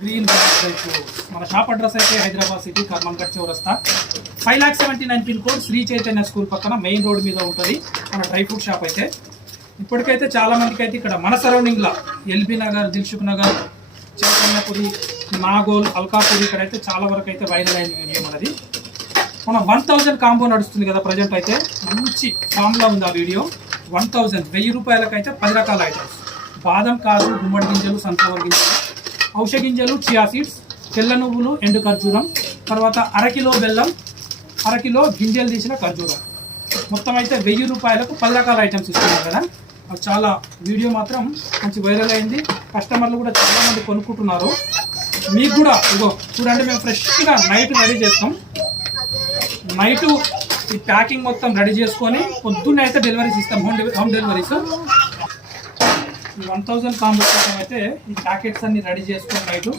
Green మన shop address అయితే Hyderabad city Karmanghat చౌరస్తా 5,79,000 pin code Sri Chaitanya school పక్కన మెయిన్ రోడ్ మీద ఉంటుంది మన డ్రై ఫ్రూట్ షాప్ అయితే. ఇప్పటికైతే చాలా మందికి అయితే ఇక్కడ మన సరౌండింగ్లో ఎల్బీ నగర్, దిల్సుఖ్ నగర్, చైతన్యపురి, నాగోల్, అల్కాపూర్ ఇక్కడైతే చాలా వరకు అయితే వైరల్ అయిన వీడియో మనది. మన 1000 కాంబో నడుస్తుంది కదా ప్రజెంట్ అయితే, మంచి ఫామ్లో ఉంది ఆ వీడియో. 1000 రూపాయలకైతే 10 రకాల ఐటమ్స్, బాదం, కాజు, గుమ్మడి గింజలు, సన్ఫ్లవర్ గింజలు, ఔషధ గింజలు, చియా సీడ్స్, తెల్ల నువ్వులు, ఎండు ఖర్జూరం, తర్వాత అరకిలో బెల్లం, అరకిలో గింజలు తీసిన ఖర్జూరం, మొత్తం అయితే 1000 రూపాయలకు 10 రకాల ఐటమ్స్ ఇస్తున్నారు కదా. చాలా వీడియో మాత్రం మంచి వైరల్ అయింది, కస్టమర్లు కూడా చాలామంది కొనుక్కుంటున్నారు. మీకు కూడా ఇగో చూడండి, మేము ఫ్రెష్గా నైట్ రెడీ చేస్తాం. నైట్ ఈ ప్యాకింగ్ మొత్తం రెడీ చేసుకొని పొద్దున్నే అయితే డెలివరీస్ ఇస్తాం, హోమ్ డెలివరీస్. 1000 కాంబో కోసం అయితే ఈ ప్యాకెట్స్ అన్ని రెడీ చేసుకొని నైట్